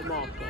Me!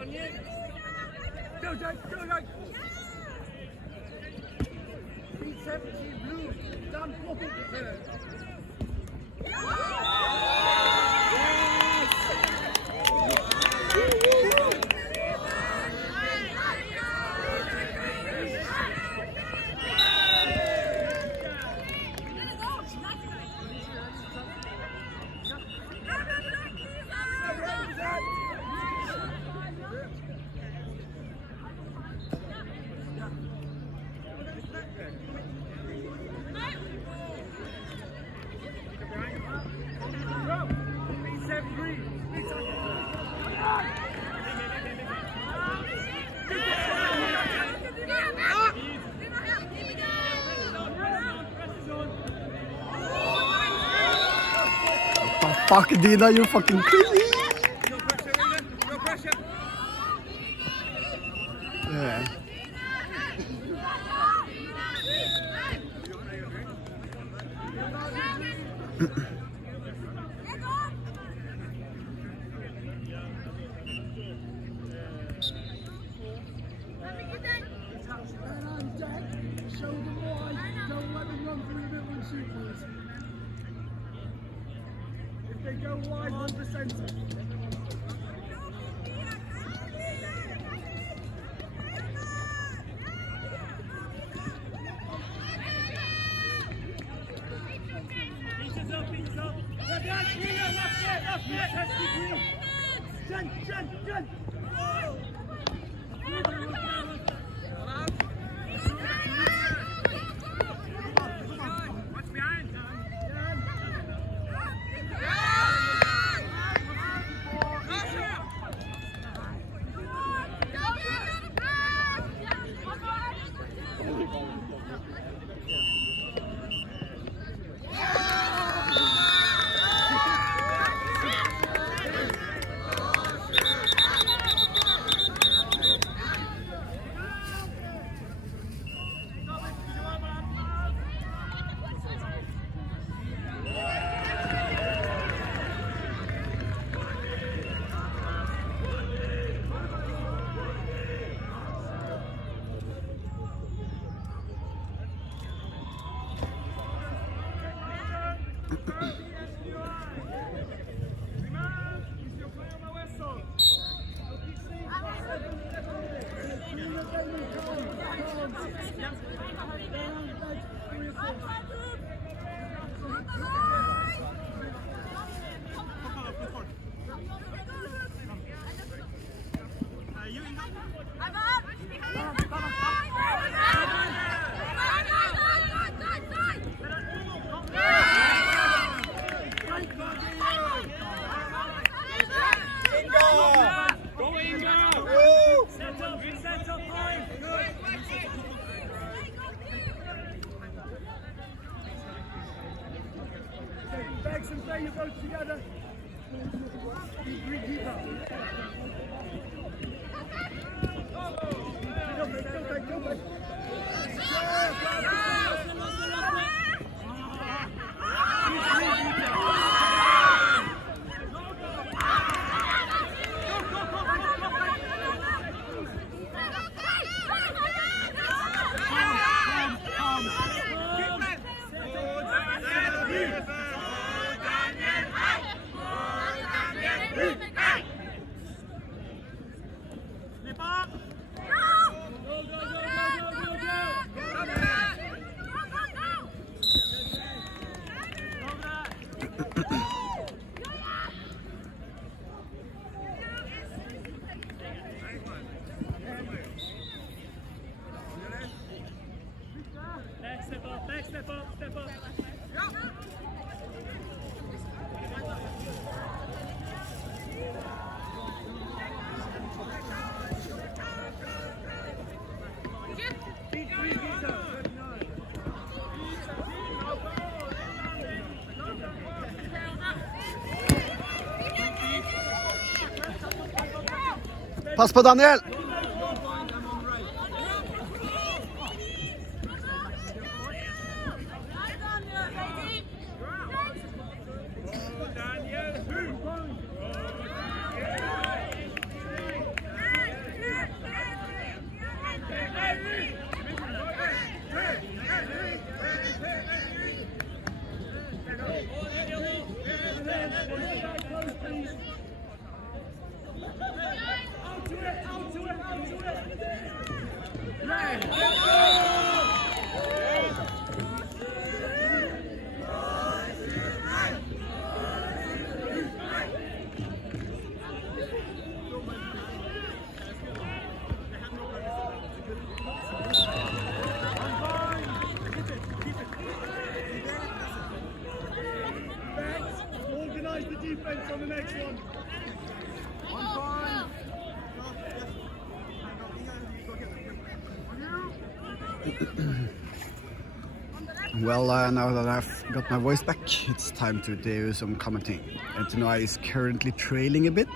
On you. Go, Jake. E17 blue. Down pocket. Fuck Dina, you're fucking crazy. No pressure. Yeah. Show them why. Don't let them run through the middle and shoot, please. If they go wide, 1%. Jen! Bags and play you both together. Go back. Step up. Pass på Daniel! Organize the defense on the next one. Well, now that I've got my voice back, it's time to do some commenting. Ntnui is currently trailing a bit.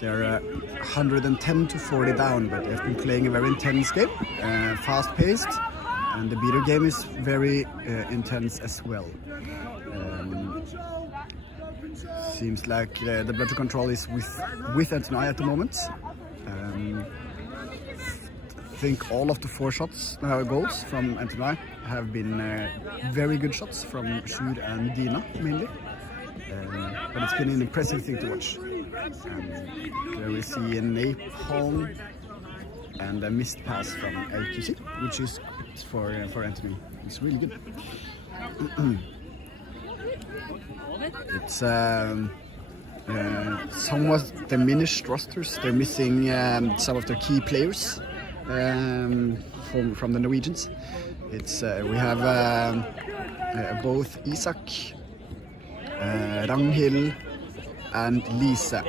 They're 110-40 down, but they've been playing a very intense game, fast-paced, and the beater game is very intense as well. Seems like the bludger control is with Ntnui at the moment. I think all of the 4 goals from Ntnui have been very good shots from Sjur and Dina mainly. But it's been an impressive thing to watch. There we see a napalm and a missed pass from EQC, which is for Ntnui. It's really good. It's somewhat diminished rosters. They're missing some of their key players from the Norwegians. It's we have both Isak, Ragnhild and Lisa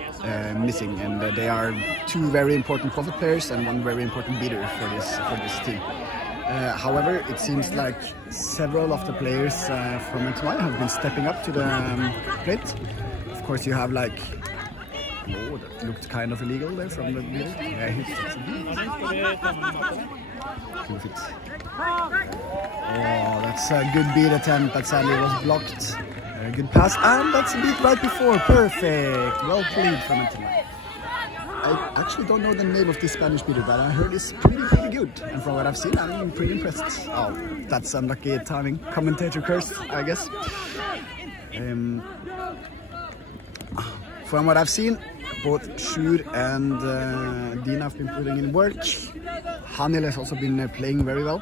missing, and they are 2 very important profit players and 1 very important beater for this team. However, it seems like several of the players from Ntnui have been stepping up to the plate. Of course, you have like, oh, that looked kind of illegal there from the beater. Yeah, oh, that's a good beat attempt, but sadly was blocked. Good pass, and that's a beat right before. Perfect. Well played from Ntnui. I actually don't know the name of this Spanish beater, but I heard it's pretty good. And from what I've seen, I'm pretty impressed. Oh, that's unlucky timing. Commentator curse, I guess. From what I've seen, both Sjur and Dina have been putting in work. Hanil has also been playing very well.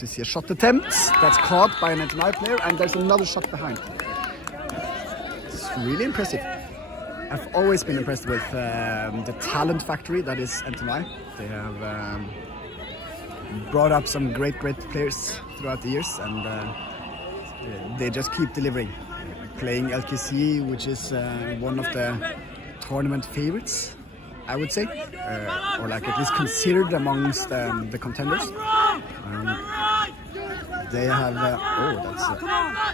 You see a shot attempt that's caught by an Ntnui player, and there's another shot behind. It's really impressive. I've always been impressed with the talent factory that is Ntnui. They have brought up some great players throughout the years, and they just keep delivering. Playing EQC, which is one of the tournament favorites, I would say, or like at least considered amongst the contenders. They have,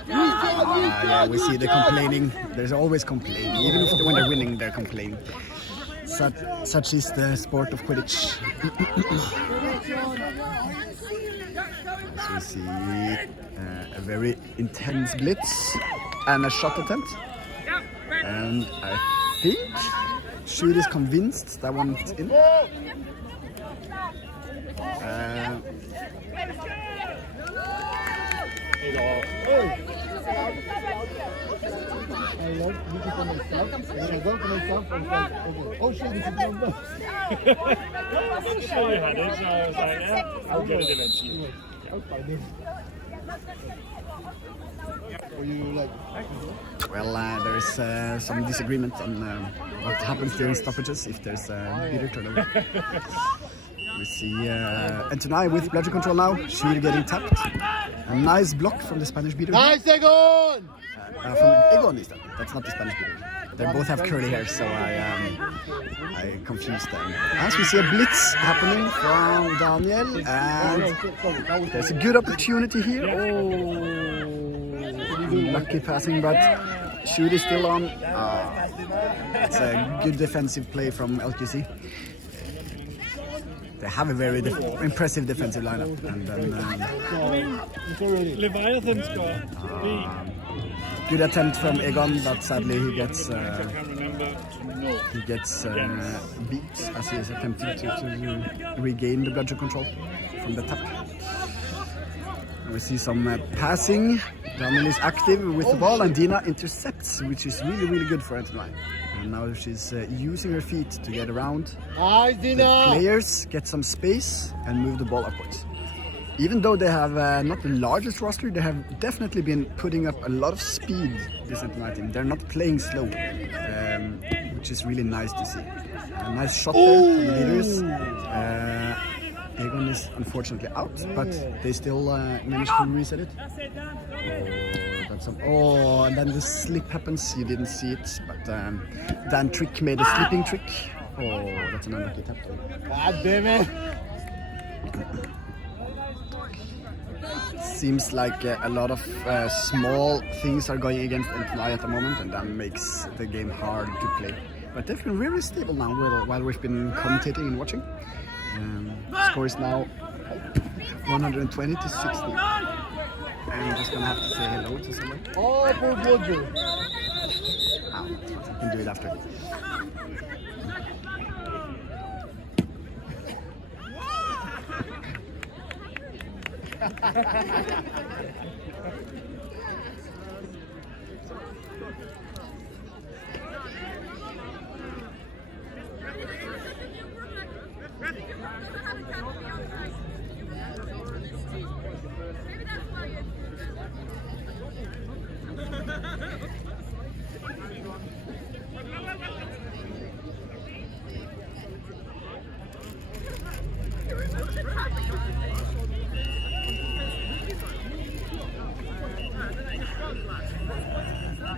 yeah, we see the complaining. There's always complaining, even if when they're winning, they're complaining. Such is the sport of Quidditch. So we see a very intense blitz and a shot attempt. And I think Sjur is convinced that one's in. Oh shit, this is not I'm sure you had it, so I was like, yeah, I'll get it eventually. Well, there is some disagreement on what happens during stoppages if there's a beater turnover. We see Ntnui with bludgeon control now. Sjur getting tapped. A nice block from the Spanish beater. Nice, Egon! From Egon is that? That's not the Spanish beater. They both have curly hair, so I confused them. As we see a blitz happening from Daniel, and there's a good opportunity here. Oh, lucky passing, but Sjur is still on. It's a good defensive play from LQC. They have a very impressive defensive lineup, and then Leviathan's got good attempt from Egon, but sadly he gets beat as he is attempting to regain the bludgeon control from the tap. And we see some passing. Daniel is active with the ball, and Dina intercepts, which is really good for Ntnui. And now she's using her feet to get around the players, get some space, and move the ball upwards. Even though they have not the largest roster, they have definitely been putting up a lot of speed, this Ntnui team. They're not playing slow, which is really nice to see. A nice shot there from the leaders. Egon is unfortunately out, but they still managed to reset it. And then the slip happens. You didn't see it, but Dan Trick made a slipping trick. Oh, that's an unlucky tap. God damn it! Seems like a lot of small things are going against Ntnui at the moment, and that makes the game hard to play. But they've been really stable now while we've been commentating and watching. Score is now 120 to 60. I'm just gonna have to say hello to someone. Oh, poor Bludger. I can do it after.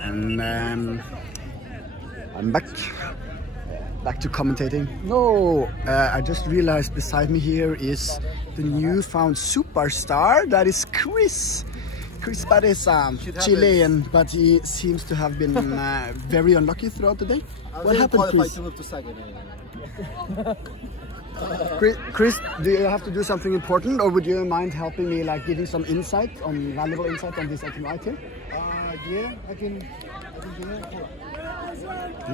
And I'm back to commentating. No, I just realized beside me here is the newfound superstar. That is Chris Paredes, Chilean, but he seems to have been very unlucky throughout the day. What happened, Chris? Chris, do you have to do something important, or would you mind helping me, like giving some valuable insight on this Ntnui team? Yeah, I can do that.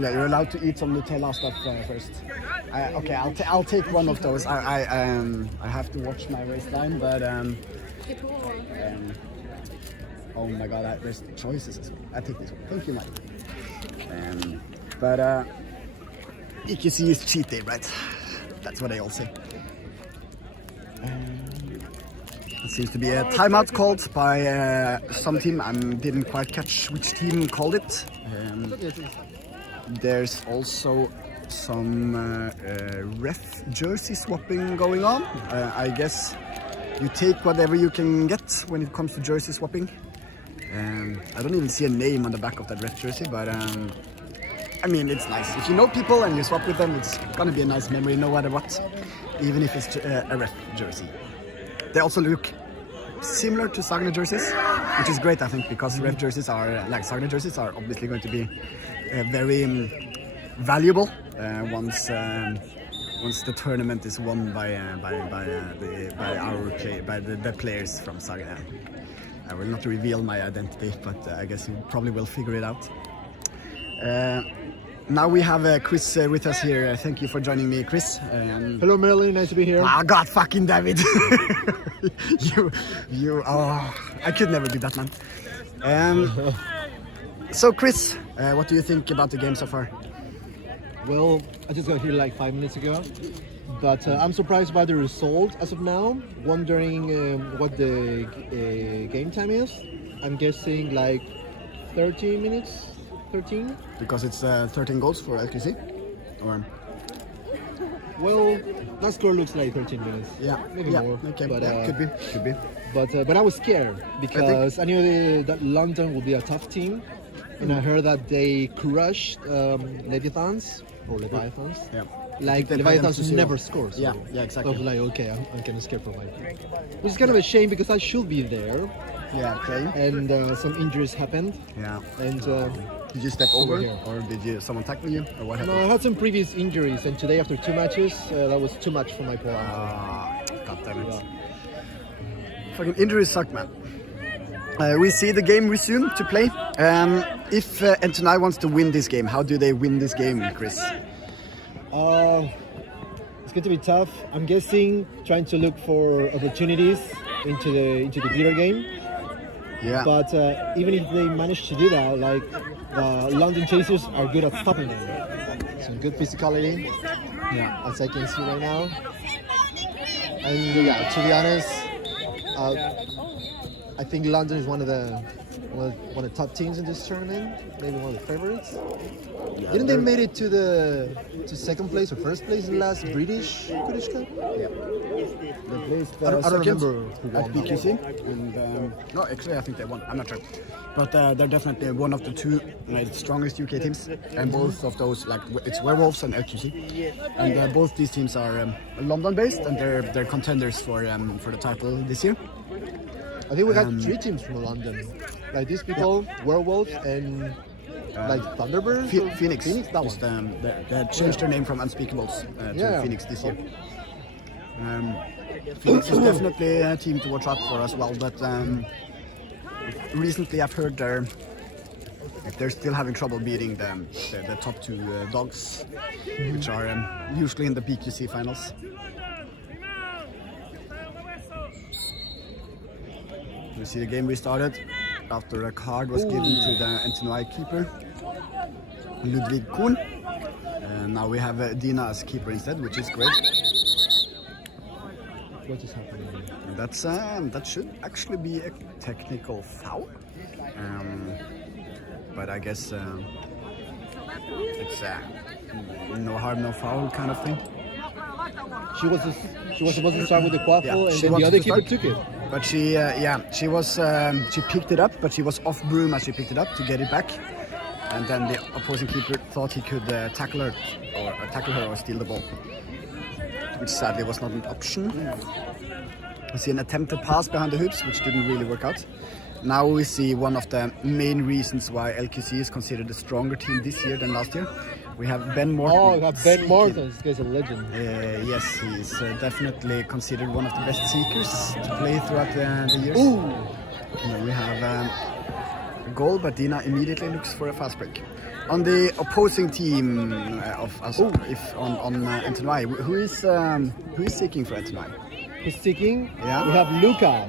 Yeah, you're allowed to eat some Nutella stuff first. Okay, I'll take one of those. I have to watch my waistline, but oh my god, there's choices as well. I take this one. Thank you, Mike. But EQC is cheat day, right? That's what they all say. It seems to be a timeout called by some team. I didn't quite catch which team called it. There's also some ref jersey swapping going on. I guess you take whatever you can get when it comes to jersey swapping. I don't even see a name on the back of that ref jersey, but I mean, it's nice. If you know people and you swap with them, it's gonna be a nice memory no matter what, even if it's a ref jersey. They also look similar to Sagna jerseys, which is great, I think, because ref jerseys are, like Sagna jerseys, are obviously going to be very valuable once the tournament is won by the players from Sagna. I will not reveal my identity, but I guess you probably will figure it out. Now we have Chris with us here. Thank you for joining me, Chris. Hello, Merlin. Nice to be here. Ah, God fucking damn it! Oh, I could never be that man. So, Chris, what do you think about the game so far? Well, I just got here like 5 minutes ago, but I'm surprised by the result as of now. Wondering what the game time is. I'm guessing like 30 minutes. 13? Because it's 13 goals for EQC? Or? Well, that score looks like 13 minutes. Yeah, maybe yeah, more. okay, But, yeah, could be. But I was scared because I knew that London would be a tough team, and I heard that they crushed Leviathans. Yeah. Like they play them Leviathans 2-0. never score. So Yeah, I exactly. was like, okay, I'm kind of scared for my team. Which is kind of a shame because I should be there, Yeah, okay. and some injuries happened. Yeah. And Did you step over, here. or did someone tackle you, or what no, I happened? had some previous injuries, and today after 2 matches, that was too much for my poor arm. Ah, god damn it. Fucking injuries suck, man. We see the game resume to play. If Ntnui wants to win this game, how do they win this game, Chris? It's going to be tough. I'm guessing trying to look for opportunities into the glitter game. Yeah. But even if they manage to do that, like London Chasers are good at stopping them. Some good physicality, Yeah. as I can see right now. And yeah, to be honest, I think London is one of the top teams in this tournament. Maybe one of the favorites. Yeah, Didn't they made it to second place or first place in the last British Cup? Yeah. They placed I don't second remember who at won. PQC. And, no, actually, I think they won. I'm not sure. But they're definitely one of the two strongest UK teams. And both of those, like, it's Werewolves and EQC. And both these teams are London-based, and they're contenders for the title this year. I think we got 3 teams from London. Like these people, Werewolves and like Thunderbirds? or Phoenix. Phoenix, that Just, one. they changed their name from Unspeakables to Yeah. Phoenix this year. Phoenix is definitely a team to watch out for as well, but recently I've heard they're still having trouble beating the top 2 dogs, which are usually in the PQC finals. You see the game restarted after a card was given to the Ntnui keeper, Ludwig Kuhn. And now we have Dina as keeper instead, which is great. What is happening? And that should actually be a technical foul. But I guess it's no harm, no foul kind of thing. She was supposed to start with the quaffle, Yeah, and she then the wanted other to keeper start. took it. But she picked it up, but she was off broom as she picked it up to get it back. And then the opposing keeper thought he could tackle her or steal the ball, which sadly was not an option. We see an attempted pass behind the hoops, which didn't really work out. Now we see one of the main reasons why LQC is considered a stronger team this year than last year. we have Ben Morton. Oh, we have Ben seeking. Morton. This guy's a legend. Yes, he's definitely considered one of the best seekers to play throughout the years. Ooh. We have a goal, but Dina immediately looks for a fast break. On the opposing team of us, if on Ntnui, who is seeking for Ntnui? He's seeking. Yeah. We have Luca.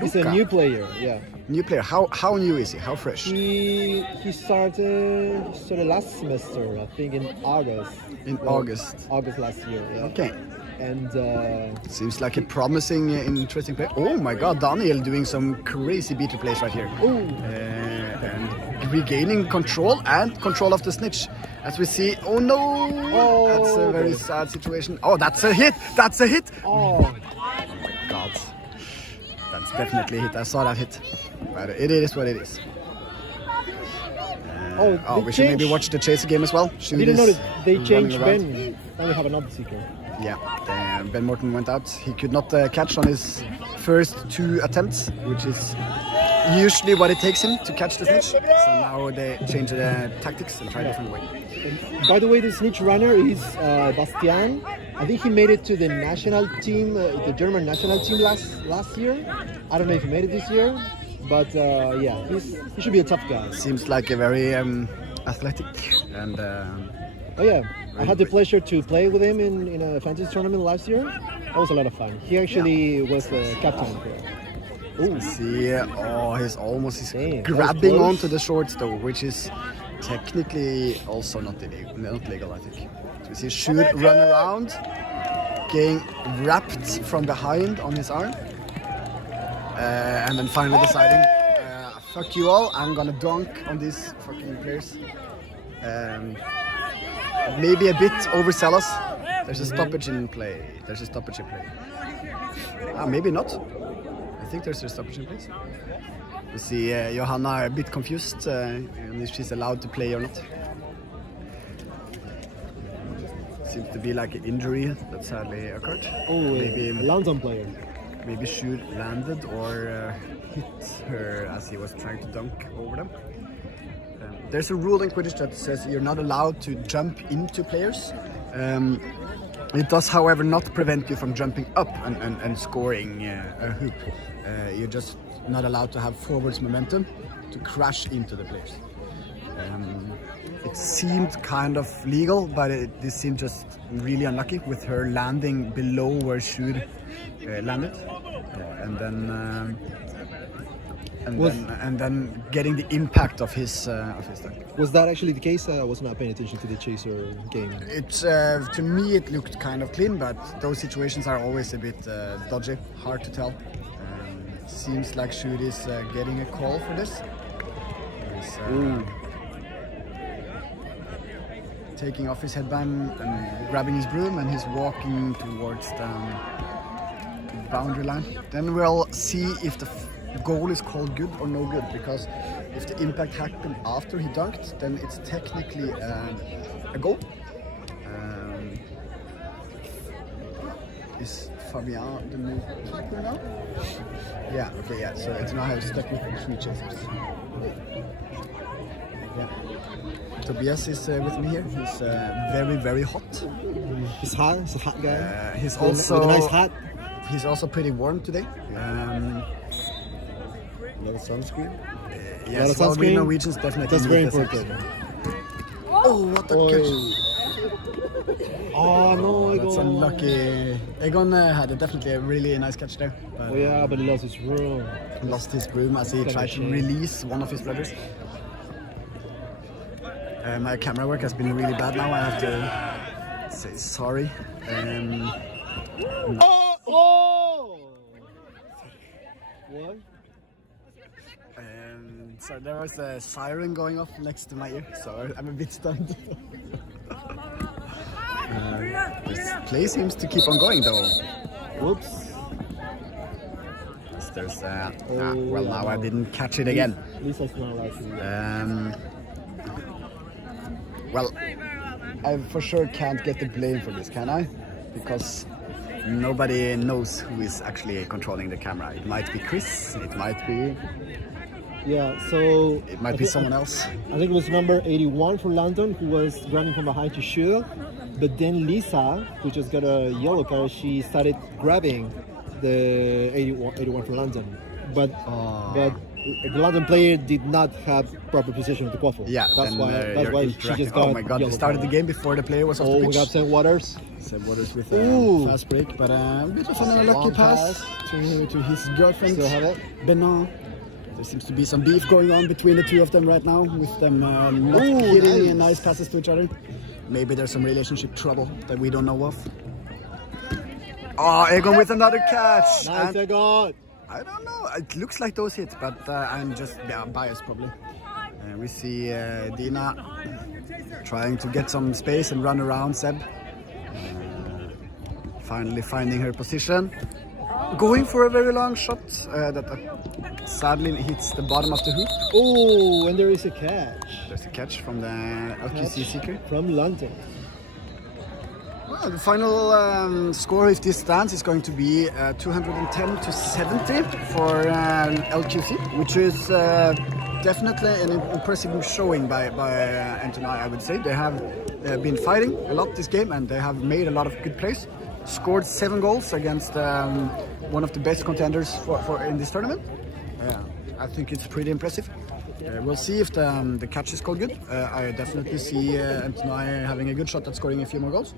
He's a Luca. new player. Yeah. New player. How new is he? How fresh? He started last semester, I think in August. In August. August last year. Yeah. Okay. And Seems like a promising, interesting player. Oh my God, Daniel doing some crazy beater plays right here. And regaining control of the snitch. As we see, oh no, that's a very sad situation. Oh, that's a hit. oh, God, that's definitely a hit. I saw that hit, but it is what it is. We should maybe watch the chaser game as well. I didn't notice they changed around. Ben. Now we have another seeker. Yeah, Ben Morton went out. He could not catch on his first 2 attempts, which is usually what it takes him to catch the snitch. So now they change the tactics and try a different way. And by the way, the snitch runner is Bastian. I think he made it to the national team, the German national team last year. I don't know if he made it this year, but yeah, he should be a tough guy. Seems like a very athletic and. Oh yeah, I had the pleasure to play with him in a fantasy tournament last year. That was a lot of fun. He actually was the captain. He's almost Damn, grabbing onto the shorts though, which is technically also not legal, I think. So we see should run around, getting wrapped from behind on his arm, and then finally deciding, fuck you all, I'm gonna dunk on these fucking players. Maybe a bit overzealous. There's a stoppage in play. Maybe not. I think there's a stoppage in place. We see Johanna a bit confused and if she's allowed to play or not. Seems to be like an injury that sadly occurred. Maybe a London player. Maybe Sjur landed or hit her as he was trying to dunk over them. There's a rule in Quidditch that says you're not allowed to jump into players. It does, however, not prevent you from jumping up and scoring a hoop. You're just not allowed to have forwards momentum to crash into the players. It seemed kind of legal, but this seemed just really unlucky with her landing below where Sjur landed. And then getting the impact of his dunk. Was that actually the case? I was not paying attention to the chaser game. It's to me it looked kind of clean, but those situations are always a bit dodgy, hard to tell. Seems like Sjur is getting a call for this. He's taking off his headband and grabbing his broom, and he's walking towards the boundary line. Then we'll see if the goal is called good or no good, because if the impact happened after he dunked, then it's technically a goal. Is Fabian the new keeper now? Yeah, okay, yeah, so it's now have stuck with 3 chasers. Yeah. Tobias is with me here. He's very, very hot. He's hot. He's a hot guy. He's with also a nice hat. He's also pretty warm today. A lot of sunscreen. Yes, well, we Norwegians definitely That's need very the important. sunscreen. Oh, what a catch! Oh no, Egon. That's unlucky. Egon had definitely a really nice catch there. But, But he lost his broom. Lost his broom as he tried to release one of his brothers. My camera work has been really bad now. I have to say sorry. Oh! What? So there was a siren going off next to my ear, so I'm a bit stunned. This play seems to keep on going though. Whoops. There's well, now I didn't catch it again. Lisa's not allowed to. Well, I for sure can't get the blame for this, can I? Because nobody knows who is actually controlling the camera. It might be Chris, it might be Yeah, so It might be someone else. I think it was number 81 for London who was running from behind to shoot. But then Lisa, who just got a yellow card, she started grabbing the 81 for London. But the London player did not have proper position with the quaffle. Yeah, that's then, why she just got. Oh my god, they started the game before the player was off the Oh, pitch. we got St. Waters. Seb Waters with Ooh. a fast break, but a bit of an unlucky Long pass to his girlfriend, Still have it. Benin. There seems to be some beef going on between the two of them right now, with them not Ooh, hitting nice. nice passes to each other. Maybe there's some relationship trouble that we don't know of. Oh, Egon with another catch. Nice, And Egon. I don't know. It looks like those hits, but I'm just biased probably. We see Dina trying to get some space and run around Seb. Finally finding her position. Going for a very long shot that sadly hits the bottom of the hoop. Oh, and there is a catch. There's a catch from the LQC seeker. From London. Well, the final score, if this stands, is going to be 210 to 70 for LQC, which is definitely an impressive showing by Ntnui, I would say. They have been fighting a lot this game, and they have made a lot of good plays. Scored 7 goals against one of the best contenders for in this tournament. I think it's pretty impressive. We'll see if the catch is called good. I definitely see Ntnui having a good shot at scoring a few more goals,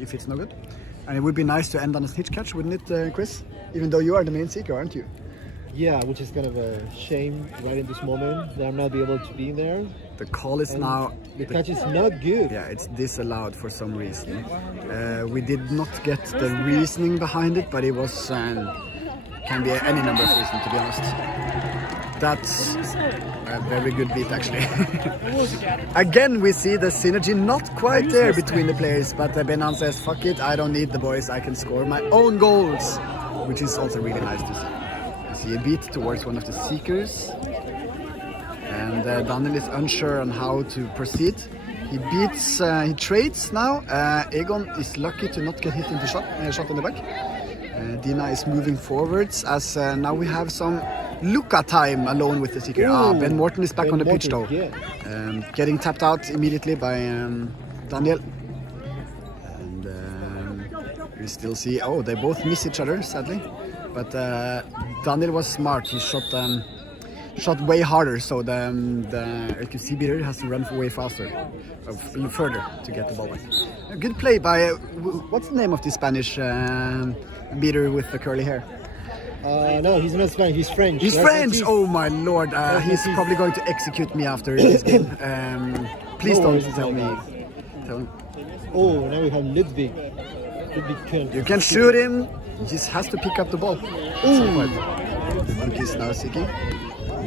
if it's no good. And it would be nice to end on a snitch catch, wouldn't it, Chris? Even though you are the main seeker, aren't you? Yeah, which is kind of a shame right in this moment that I'm not able to be there. The call is now... The catch is not good. Yeah, it's disallowed for some reason. We did not get the reasoning behind it, but it was... can be any number of reasons, to be honest. That's a very good beat, actually. Again, we see the synergy not quite there between the players, but Benan says, fuck it, I don't need the boys, I can score my own goals, which is also really nice to see. You see a beat towards one of the seekers, and Daniel is unsure on how to proceed. He beats, he trades now. Egon is lucky to not get hit in the shot in the back. Dina is moving forwards as now we have some Luca time alone with the seeker. Ben Morton is back on the pitch though. Yeah. Getting tapped out immediately by Daniel. And we still see, oh, they both miss each other sadly. But Daniel was smart, he shot way harder, so the EQC beater has to run way faster, further to get the ball back. A good play by, what's the name of this Spanish beater with the curly hair? No, he's not Spanish, he's French. He's French! Oh my lord, he's probably going to execute me after this game. Please don't tell me. Tell him. Oh, now we have Ludwig. You can shoot him, he just has to pick up the ball. Ludwig is now seeking.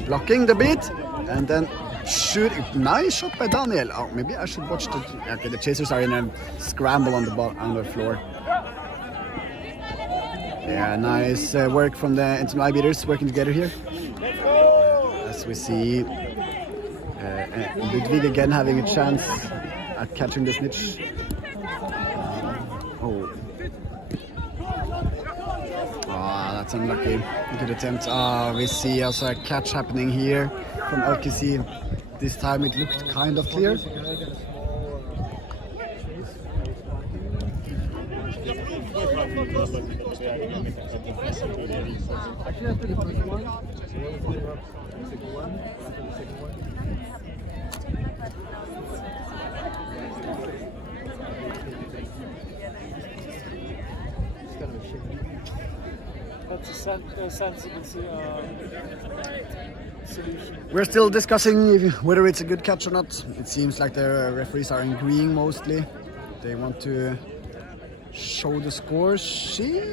Blocking the beat, and then shooting. Nice shot by Daniel. Oh, maybe I should watch the... Okay, the chasers are in a scramble on the floor. Yeah, nice work from the Ntnui beaters working together here. As we see Ludwig again having a chance at catching the snitch. Oh. That's unlucky. Good attempt. We see also a catch happening here from LQC. This time it looked kind of clear. That's a sensible solution. We're still discussing whether it's a good catch or not. It seems like the referees are agreeing mostly. They want to show the score sheet.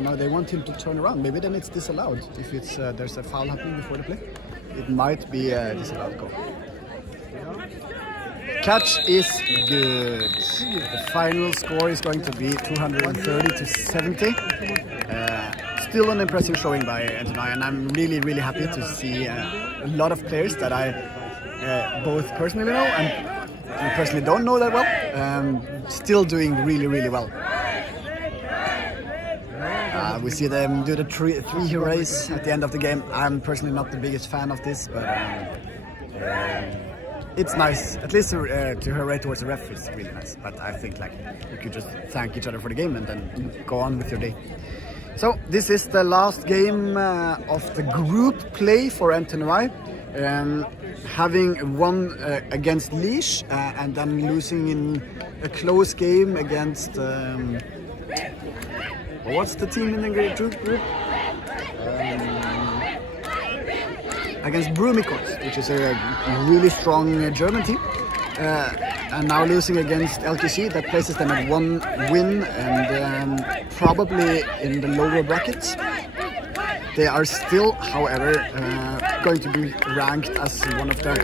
No, they want him to turn around. Maybe then it's disallowed if it's there's a foul happening before the play. It might be a disallowed goal. Catch is good. The final score is going to be 230 to 70. Still an impressive showing by Ntnui, and I'm really, really happy to see a lot of players that I both personally know and personally don't know that well, still doing really, really well. We see them do the three race at the end of the game. I'm personally not the biggest fan of this, but it's nice. At least to hooray towards the ref is really nice. But I think like you could just thank each other for the game and then go on with your day. So this is the last game of the group play for Ntnui. Having won against Liège and then losing in a close game against what's the team in the group? Against Brumikot, which is a really strong German team, and now losing against EQC. That places them at 1 win and probably in the lower brackets. They are still, however, going to be ranked as one of the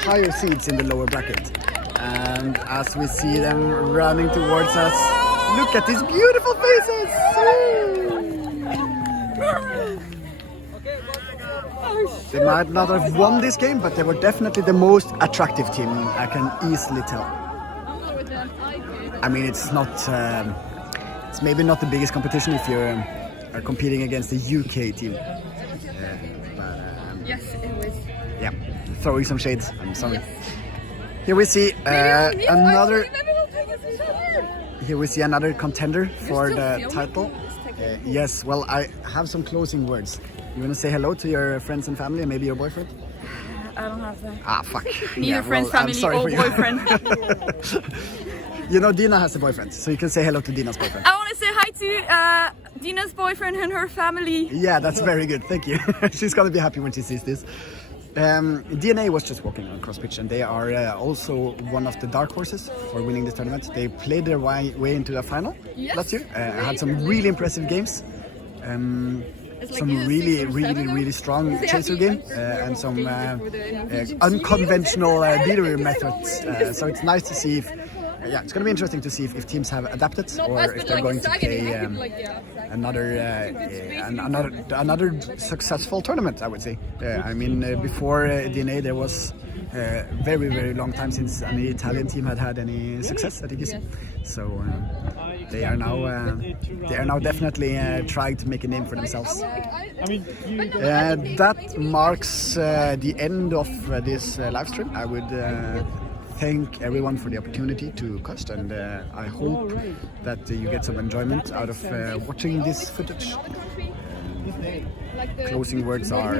higher seeds in the lower bracket. And as we see them running towards us, look at these beautiful faces! They might not have won this game, but they were definitely the most attractive team, I can easily tell. I mean, it's not, it's maybe not the biggest competition if you're are competing against the UK team. Yes, it was. Yeah, throwing some shades, I'm sorry. Here we see another. Here we see another contender for the title. Yes, well, I have some closing words. You want to say hello to your friends and family and maybe your boyfriend? I don't have that. Ah, fuck. Neither friends, family, or boyfriend. You know, Dina has a boyfriend, so you can say hello to Dina's boyfriend. I want to say hi to Dina's boyfriend and her family. Yeah, that's very good. Thank you. She's gonna be happy when she sees this. DNA was just walking on cross pitch, and they are also one of the dark horses for winning this tournament. They played their way into the final last year. Had some really impressive games. Some really strong chaser game and some unconventional beater methods. So it's nice to see if. Yeah, it's going to be interesting to see if teams have adapted or if they're going to play another successful tournament, I would say. I mean, before DNA, there was very long time since any Italian team had any success at EQC. So they are now definitely trying to make a name for themselves. That marks the end of this live stream. I would thank everyone for the opportunity to cast, and I hope that you get some enjoyment out of watching this footage. Closing words are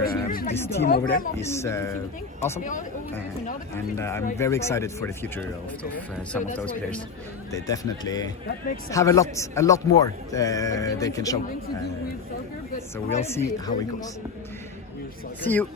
this team over there is awesome, and I'm very excited for the future of some of those players. They definitely have a lot more they can show, so we'll see how it goes. See you.